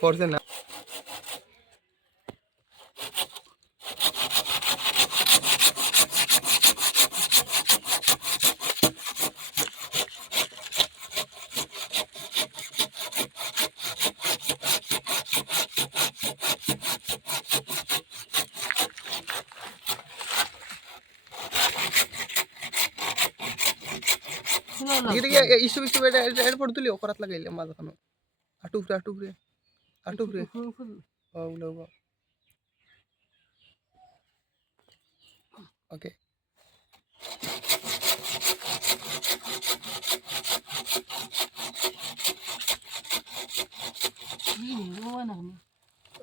করছে না। ঠিক আছে ইস্টু ইস্টু এটা এটা পড়ে তুলি করাত লাগাইলে মাঝ খানো আটু ফ্রে আটু ফ্রে আটু ফ্রে ও উলো ওকে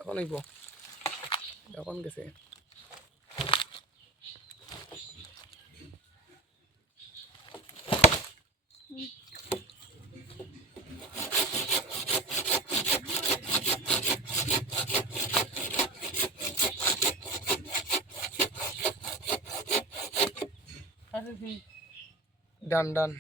এখন আইব এখন গেছে ডান ডান।